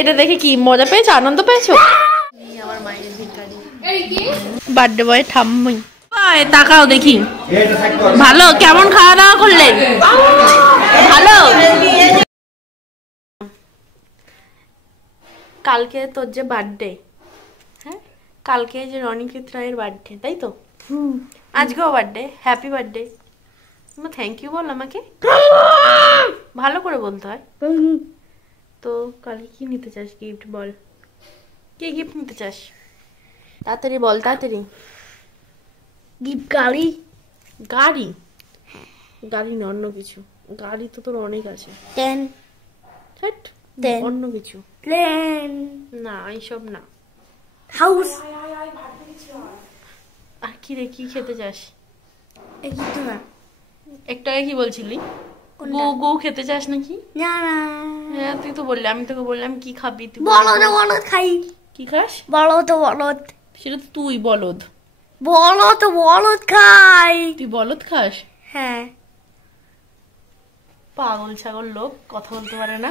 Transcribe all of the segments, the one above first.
এটা দেখে কি মজা পেয়েছো, আনন্দ পেয়েছো? আমার মায়ের ভিখারি বার্থডে বয় ঠাম্মি। তাকাও দেখি, ভালো? কেমন খাওয়া দাওয়া করলেন? ভালো। কালকে তোর যে বার্থডে, হ্যাঁ কালকে যে রনিকেত রায়ের বার্থডে, তাই তো? আজকেও birthday. Happy birthday. Thank you বল আমাকে, ভালো করে বলতে হয় তো। কালকে কি নিতে চাস গিফট বল, কি গিফট নিতে চাস? তাড়াতাড়ি বল, তাড়াতাড়ি। গিফট গাড়ি। গাড়ি? গাড়ি না, অন্য কিছু। গাড়ি তো তোর অনেক আছে। ট্রেন। অন্য কিছু। প্লেন। না এইসব না। হাউস। আর কি রে, কি খেতে চাস? একটু না, একটু আগে কি বলছিলি? গো গো খেতে চাস নাকি? না না, হ্যাঁ তুই তো বললি, আমি তোকে বললাম কি খাবি তুই? বলদ বলদ খাই। কি খাস? বলদ বলদ। সেটা তো তুই বলদ। বলদ বলদ খাই। তুই বলদ খাস? হ্যাঁ। পাগল ছাগল লোক, কথা বলতে পারে না।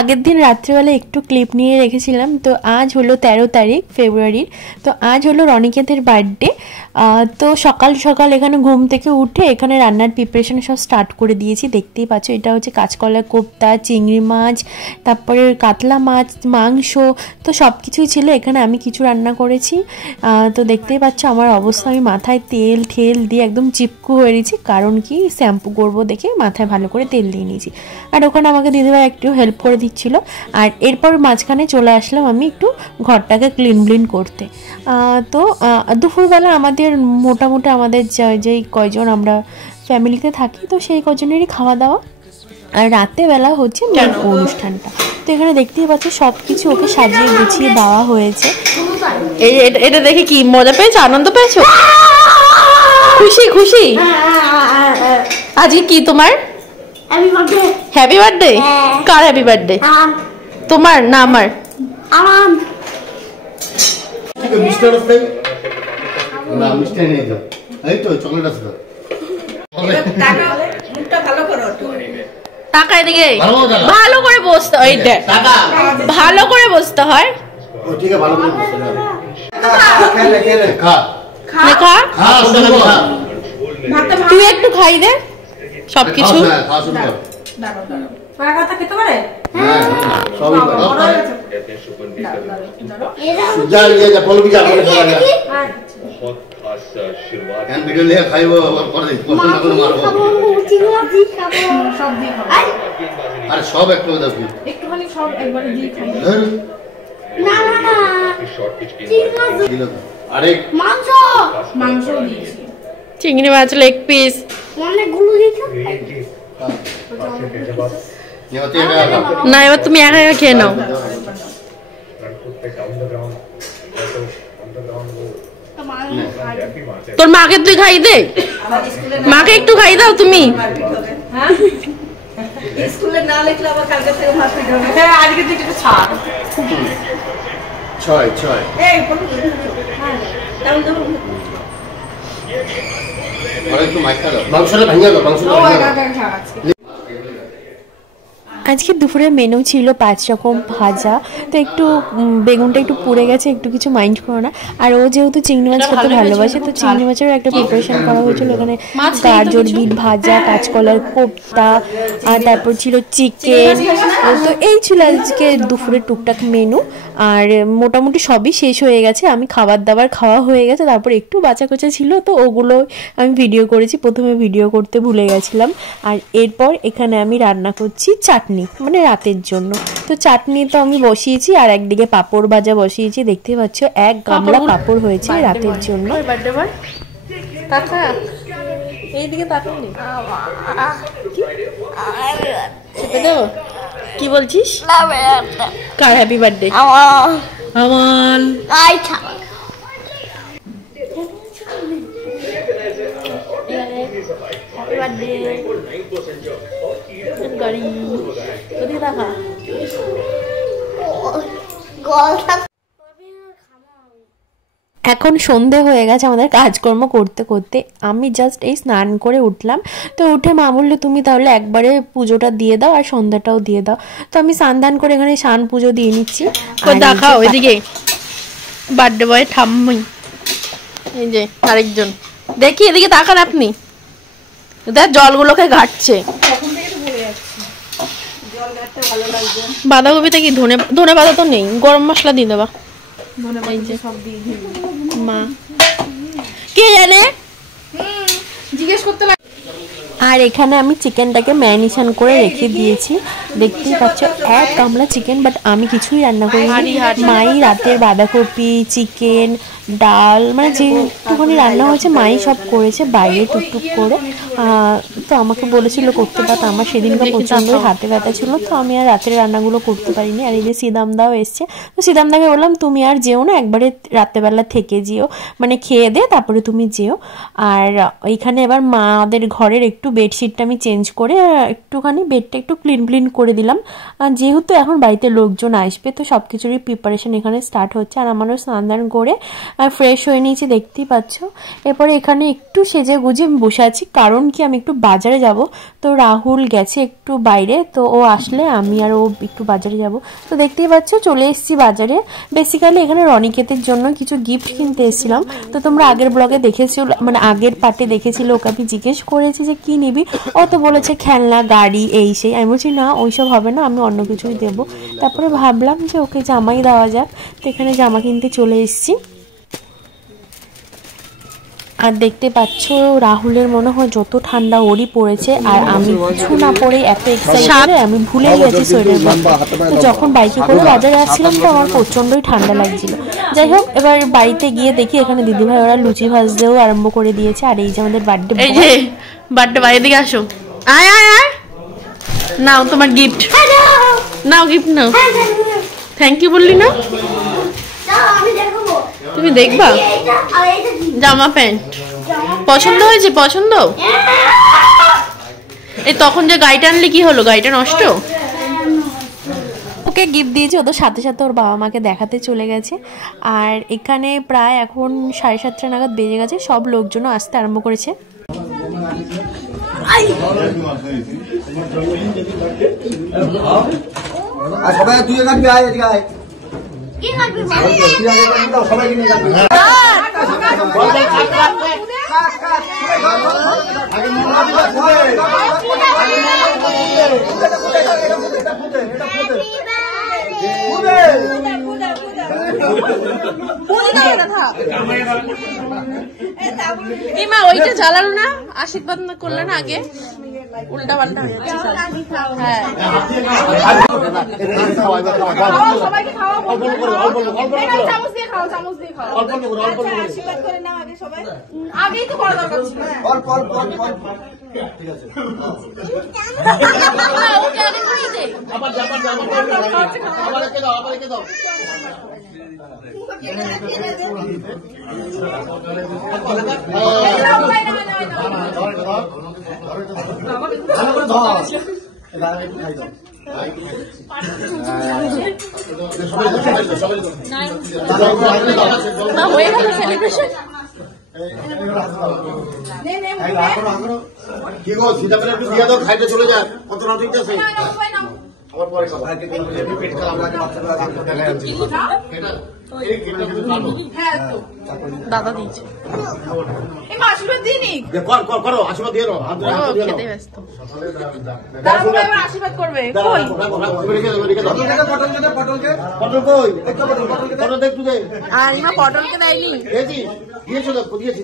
আগের দিন রাত্রিবেলা একটু ক্লিপ নিয়ে রেখেছিলাম। তো আজ হলো 13 তারিখ ফেব্রুয়ারির। তো আজ হলো রনিকেতের বার্থডে। তো সকাল সকাল এখানে ঘুম থেকে উঠে এখানে রান্নার প্রিপারেশন সব স্টার্ট করে দিয়েছি। দেখতেই পাচ্ছ, এটা হচ্ছে কাঁচকলা কোপ্তা, চিংড়ি মাছ, তারপরে কাতলা মাছ, মাংস, তো সব কিছুই ছিল। এখানে আমি কিছু রান্না করেছি। তো দেখতেই পাচ্ছ আমার অবস্থা, আমি মাথায় তেল ঠেল দিয়ে একদম চিপকু হয়ে গেছি। কারণ কি, শ্যাম্পু করবো দেখে মাথায় ভালো করে তেল দিয়ে নিয়েছি। আর ওখানে আমাকে দিদিভাই একটু হেল্প করে দিচ্ছিল। আর এরপর মাঝখানে চলে আসলাম আমি একটু ঘরটাকে ক্লিন করতে। তো দুপুরবেলা আমাদের মোটামুটি আমাদের যেই কয়জন আমরা ফ্যামিলিতে থাকি, তো সেই কজনেরই খাওয়া দাওয়া। আর রাতেরবেলা হচ্ছে অনুষ্ঠানটা। তো এখানে দেখতেই পাচ্ছি সব কিছু ওকে সাজিয়ে গুছিয়ে দেওয়া হয়েছে। এটা দেখে কি মজা পেয়েছো, আনন্দ পেয়েছো? খুশি খুশি? আজকে কি তোমার হ্যাপি বার্থডে? কার হ্যাপি বার্থডে? তোমার না আমার? আমার। না মিষ্টি নিয়ে যাও, এই তো চকলেট আছে। মুখটা ভালো করো, টাকা এদিকে ভালো করে বসতে হয়, ভালো করে বসতে হয়। ঠিক আছে, ভালো করে বসতে তুই একটু খাই দে সবকিছু। খেতে পারে? আরে সব একটু একটুখানি সব একবারে দিয়ে খাই। না না না, আরে মাংস। মাংস দিয়েছি, চিংড়ি মাছ লেগ পিস অনেকগুলো দিয়েছো। না, এবার তুমি একা একা খেয়ে নাও। তোর মাকে তুই খাই দে, মাকে একটু খাই দাও তুমি। স্কুলে না লিখলে আবার কালকে থেকে মারতে হবে। হ্যাঁ আজকে থেকে একটু ছাড়। 6 এই বলুন, হ্যাঁ তাহলে তো আরে একটু মাইক দাও, মাংসটা ভেঙে দাও, মাংসটা ভেঙে দাও। আজকে দুপুরে মেনু ছিল 5 রকম ভাজা। তো একটু বেগুনটা একটু পুড়ে গেছে, একটু কিছু মাইন্ড করো না। আর ও যেহেতু চিংড়ি মাছ খেতে ভালোবাসে, তো চিংড়ি মাছেরও একটা প্রিপারেশন করা হয়েছিল। এখানে গাজর বিট ভাজা, কাঁচকলার কোপ্তা, আর তারপর ছিল চিকেন। তো এই ছিল আজকে দুপুরের টুকটাক মেনু। আর মোটামুটি সবই শেষ হয়ে গেছে, আমি খাবার দাবার খাওয়া হয়ে গেছে। তারপর একটু বাঁচা কোচা ছিল, তো ওগুলো আমি ভিডিও করেছি। প্রথমে ভিডিও করতে ভুলে গেছিলাম। আর এরপর এখানে আমি রান্না করছি চাটনি, মানে রাতের জন্য। তো চাটনি তো আমি বসিয়েছি, আর একদিকে পাঁপড় ভাজা বসিয়েছি। দেখতে পাচ্ছ এক গামলা পাঁপড় হয়েছে রাতের জন্য। এইদিকে তাকানি চেপে দেবো। কি বলছিস? কার হ্যাপি বার্থডে? আমার। হ্যাপি বার্থডে গাড়ি কোথায় দেখা? এখন সন্ধে হয়ে গেছে আমাদের কাজকর্ম করতে করতে। আমি জাস্ট এই স্নান করে উঠলাম। তো উঠে মা বললো তুমি তাহলে একবারে পুজোটা দিয়ে দাও আর সন্ধ্যাটাও দিয়ে দাও। তো আমি স্নান করে এখানে স্নান পুজো দিয়ে নিচ্ছি। দেখাও এদিকে বার্থডে বয় ঠাম্মি, এই যে আরেকজন, দেখি এদিকে তাকান আপনি, দেখ জলগুলোকে ঘাটছে। বাঁধাকপিতে কি ধনে পাতা তো নেই, গরম মশলা দিয়ে দেবা। মা কে জানে জিজ্ঞেস করতে। আর এখানে আমি চিকেনটাকে ম্যারিনেশন করে রেখে দিয়েছি। দেখতেই পাচ্ছ এক গামলা চিকেন, বাট আমি কিছুই রান্না করিনি। মাই রাতের বাঁধাকপি, চিকেন, ডাল, মানে যেটুকুনি রান্না হয়েছে মাই সব করেছে বাইরে টুকটুক করে। তো আমাকে বলেছিল করতে, বাট আমার সেদিনকে প্রচণ্ডই হাতে ব্যথা ছিল, তো আমি আর রাতের রান্নাগুলো করতে পারিনি। আর এই যে সিদামদাও এসছে, তো সিদামদাকে বললাম তুমি আর যেও না, একবারে রাত্রেবেলা থেকে যেও, মানে খেয়ে দে তারপরে তুমি যেও। আর এইখানে এবার মাদের ঘরের একটু বেডশিটটা আমি চেঞ্জ করে একটুখানি বেডটা একটু ক্লিন করে দিলাম। যেহেতু এখন বাড়িতে লোকজন আসবে, তো সব কিছুরই প্রিপারেশন এখানে স্টার্ট হচ্ছে। আর আমারও স্নান দান করে ফ্রেশ হয়ে নিয়েছি, দেখতেই পাচ্ছ। এরপরে এখানে একটু সেজে গুজে আমি বসে আছি, কারণ কি আমি একটু বাজারে যাব। তো রাহুল গেছে একটু বাইরে, তো ও আসলে আমি আর ও একটু বাজারে যাব। তো দেখতেই পাচ্ছ চলে এসেছি বাজারে। বেসিক্যালি এখানে রনিকেতের জন্য কিছু গিফট কিনতে এসেছিলাম। তো তোমরা আগের ব্লগে দেখেছিল, মানে আগের পার্টে দেখেছিল, ওকে আমি জিজ্ঞেস করেছি যে কি নিবি, ও তো বলেছে খেলনা, গাড়ি, এই সেই। আমি বলছি না ওইসব হবে না, আমি অন্য কিছুই দেবো। তারপরে ভাবলাম যে ওকে জামাই দেওয়া যাক, তো এখানে জামা কিনতে চলে এসেছি। আর দেখতে পাচ্ছ রাহুলের মনে হয় যত ঠান্ডা ওরই পড়েছে, আর আমি কিছু না পরে এত এক্সাইটেড আমি ভুলেই গেছি সোয়েটার পরতে। তো যখন বাইকে করে বাজারে আসছিলাম তো আমার প্রচণ্ডই ঠান্ডা লাগছিল। যাই হোক, এবার বাড়িতে গিয়ে দেখি এখানে দিদিভাই ওরা লুচি ভাজতেও আরম্ভ করে দিয়েছে। আর এই যে আমাদের বার্থডে, এই যে বার্থডে বাইরে দিকে আসো, আয় আয় আয়, নাও তোমার গিফট, নাও গিফট নাও। থ্যাংক ইউ বললি না, তুমি দেখবা। জামা প্যান্ট পছন্দ হয়েছে? পছন্দ। এই তখন যে গাড়িটা আনলি কি হলো, গাড়িটা নষ্ট? ওকে গিফট দিয়েছে, ওদের সাথে সাথে ওর বাবা মাকে দেখাতে চলে গেছে। আর এখানে প্রায় এখন 7:30 নাগাদ বেজে গেছে, সব লোকজনও আসতে আরম্ভ করেছে। সবাই তুই কাটবি, আয় এদিকে আয়। মা ওইটা জ্বালানো না, আশীর্বাদ না করলে না আগে, উল্টা পাল্টা হয়ে যাচ্ছে। হ্যাঁ সবাইকে খাওয়া, চামচ দিয়ে খাও, চামচ দিয়ে খাও, আশীর্বাদ করে নাও আগে সবাই। আগেই তো করা দরকার ছিল। ঠিক আছে, কি গো সীতাপুরে একটু দিয়ে দাও, খাইতে চলে যায়, কত না ঠিক আছে। আবার পরে খাবো, পেট খারাপ লাগে, বাচ্চারা ডাক্তার দেখায় আনছি। দাদা দিয়েছে, আশীর্বাদ দিয়ে নি, করো আশীর্বাদ দিয়ে খেতে ব্যস্ত। আশীর্বাদ করবে। আর ইমা পটলকে দেয়নি, দিয়েছি।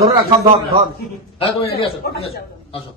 ধরে রাখ, সব ধর ধর। হ্যাঁ তুমি এগিয়ে আসো, আসো।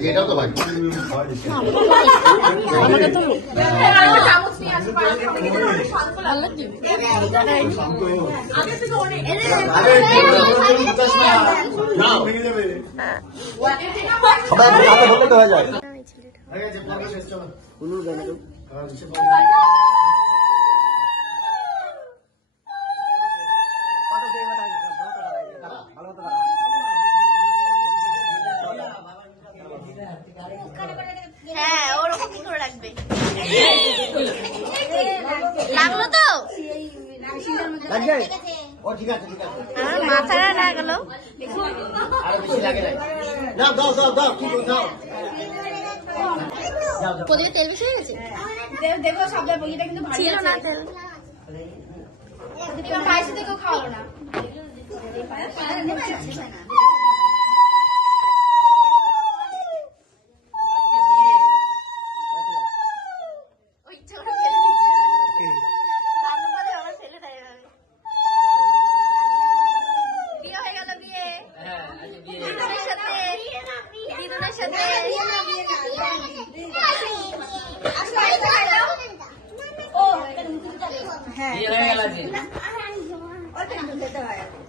এটাও তো ভাই আমাকে তো চামচ নিয়ে আসো ভালো লাগছে আগে থেকে অনেক সবাই হাতে ধরলে তো হয়ে যায় হ্যাঁ ওরকম কি করে রাখবে লাগলো তো ও ঠিক আছে মাথাটা না গেল আর বেশি লাগে না দাও দাও দাও কি দাও প্রদীপে তেল বেশি হয়ে গেছে দেখো সবটা বলিটা কিন্তু ভারী ছিল না তেল এবার পায়েসে থেকেও খাওয়ালো না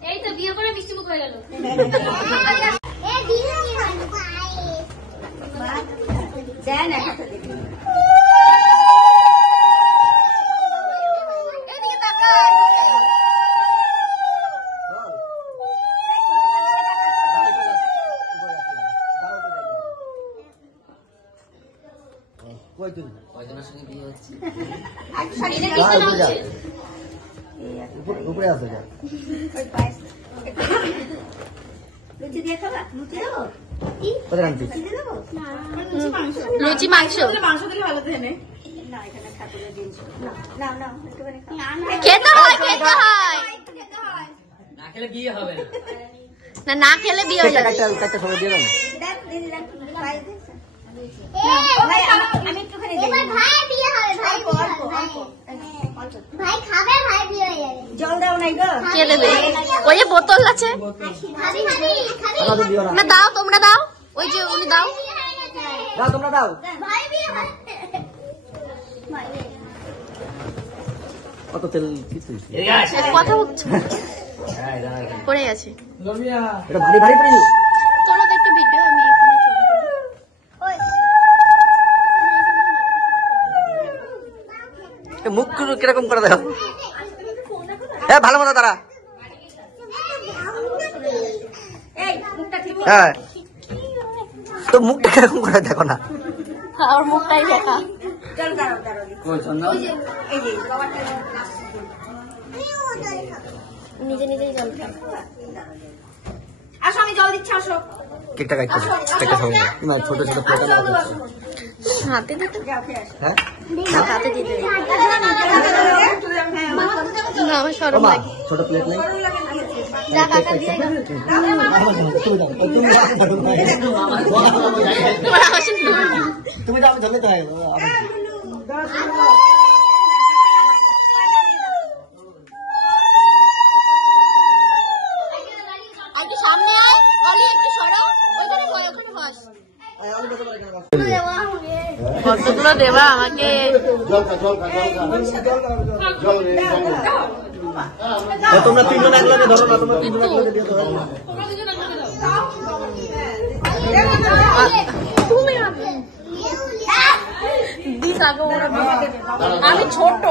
এই তো বিয়ে করে মিষ্টি মুখ হয়ে গেল উপরে আছে লুচি মাংস মাংস দিলে ভালো দেনে খেতে হয় না খেলে বিয়ে হবে না না খেলে বিয়ে হয়ে যাবে সবাই দিয়ে দাও ভাই খাবে ভাই বিয়ে হয়ে যাবে জল দাও নাই গো কে নেবে ওই যে বোতল আছে না দাও তোমরা দাও ওই যে উনি দাও দাও তোমরা দাও ভাই বিয়ে হবে কত তেল কিছু কথা হচ্ছে পড়ে গেছে এটা ভারী ভারী পড়ে তোমরা তো একটু ভিডিও আমি এখানে ছবি করি মুখ কিরকম করে দেখো হ্যাঁ ভালো মতো তারা হ্যাঁ তো মুখটা কিরকম করে দেখো না আর মুখটাই দেখা নিজে নিজেই জল খাও আসো আমি জল দিচ্ছি আসো কেকটা কাটতে কেকটা খাবো না ছোট ছোট প্লেট হাতে দিতে হ্যাঁ হাতে দিতে না আমার শরম লাগে ছোট প্লেট নাই যা কাকা দিয়ে তুমি তো আমি ধরলে তো হয় একটু সামনে আয় অলি একটু সরো ওইখানে হয় ওখানে বস কতগুলো দেবা আমাকে তোমরা তিনজন একলাগে ধরো না তোমরা তিনজন একলাগে দিয়ে ধরো আমি ছোট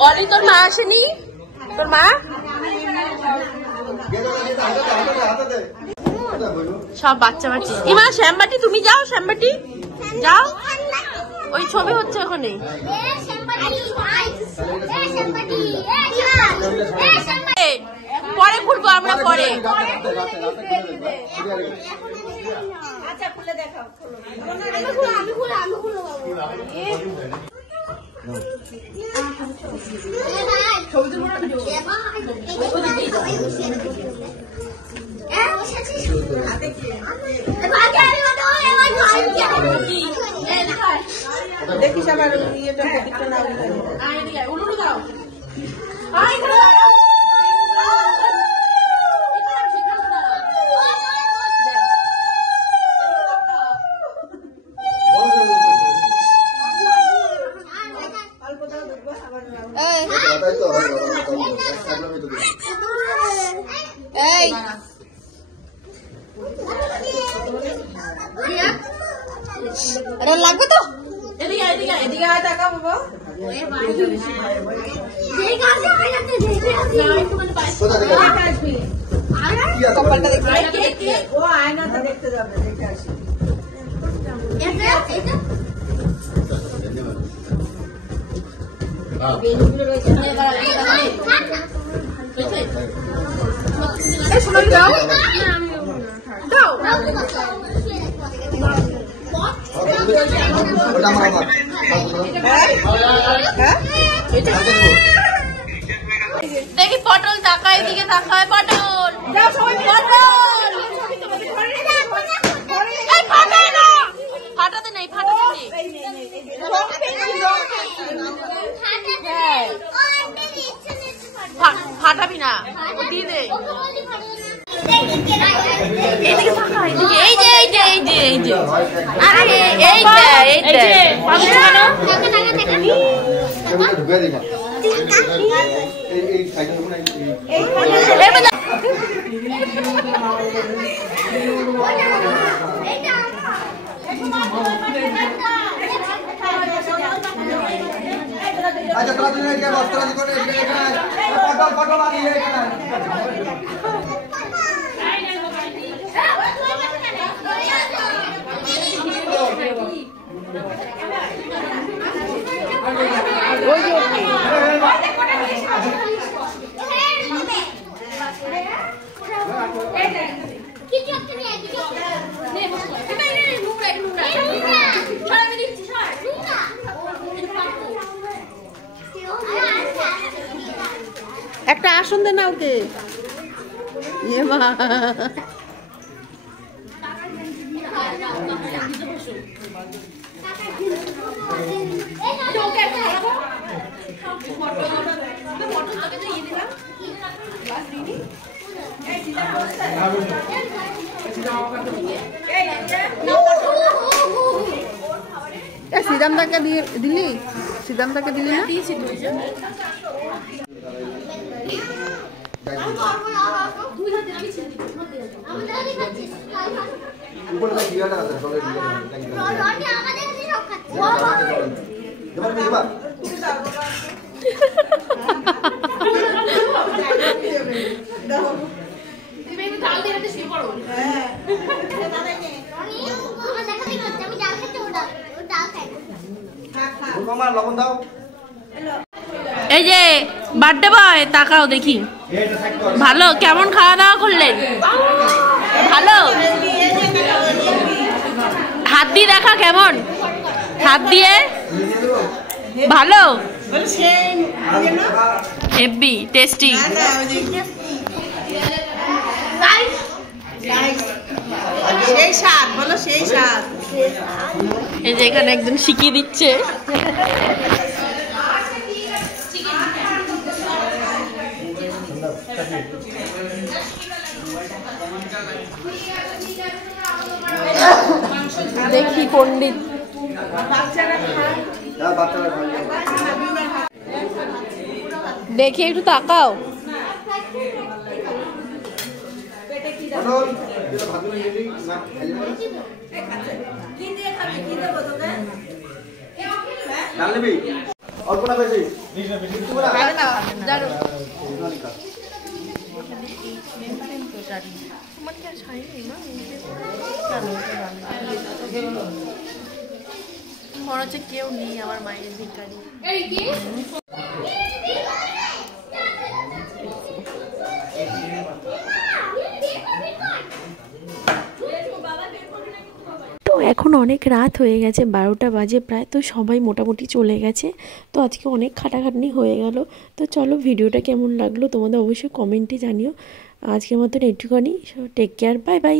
অলি তোর মা আসেনি তোর মা সব বাচ্চা বাচ্চা ইমা শ্যামবাটি তুমি যাও শ্যামবাটি যাও ওই ছবি হচ্ছে ওখানে পরে খুলবো আমরা পরে আচ্ছা খুলে দেখাও আমি খুলে দেখিস আবার ইয়েটা দিকটা না উলুলু দাও এটা লাগবে তো? এদিকে এদিকে এদিকে আয় টাকা বাবা ঠিক আছে আইনাতে দেখে আসি না একটু মানে কোথা থেকে আসবি কপালটা দেখি। ও আয়নাতে দেখতে যাবে দেখে আসি এটা এটা এই শোনো দাও দাও ওটা আমার আমার দেখি পটল তাকায়, এদিকে তাকায়, পটল যাও সবাই পটল। এই ফাটায় না, ফাটাতে নেই, ফাটাতে নেই। ফাটাবি না, দিয়ে দে। এদিকে তাকা, এদিকে। এই যে এই যে এই যে এই যে আরে এই যে এই যে ঢুকে দিই না এই সাইডে আচ্ছা তোরা দুজন এদিকে বস তোরা দুজন এদিকে পটল পটল আনি এখানে কিছু একটা নিয়ে কিছু নে বস নে নুরা নুরা ছাড়া আমি দিচ্ছি ছাড় নুরা একটা আসন দে না ওকে। ইয়ে মা সিদামদাকে দিলি, সিদামদাকে দিলি না? উপরে না গিয়াটা আছে চলে গিয়া রনি আমাদের কাছে সব খাচ্ছে এবার নিয়ে যাবা রনি আমার দেখা দেখি আমি ডাল খেতে ওটা ডাল খাই না মামা লবণ দাও এই যে বার্থডে বয়, তাকাও দেখি। ভালো, কেমন খাওয়া দাওয়া করলেন? ভালো, হাত দিয়ে দেখা কেমন, হাত দিয়ে ভালো, হেভি টেস্টি। সেই স্বাদ বলো সেই স্বাদ এই যে এখানে একজন শিখিয়ে দিচ্ছে। দেখি পণ্ডিত দেখি একটু তাকাও। ডাল নিবি অল্প না বেশি মনে হচ্ছে কেউ নেই আমার মায়ের ভিখারি। তো এখন অনেক রাত হয়ে গেছে, 12টা বাজে প্রায়। তো সবাই মোটামুটি চলে গেছে। তো আজকে অনেক খাটাখাটনি হয়ে গেল। তো চলো, ভিডিওটা কেমন লাগলো তোমাদের অবশ্যই কমেন্টে জানিও। আজকের মতন একটুখানি, টেক কেয়ার, বাই বাই।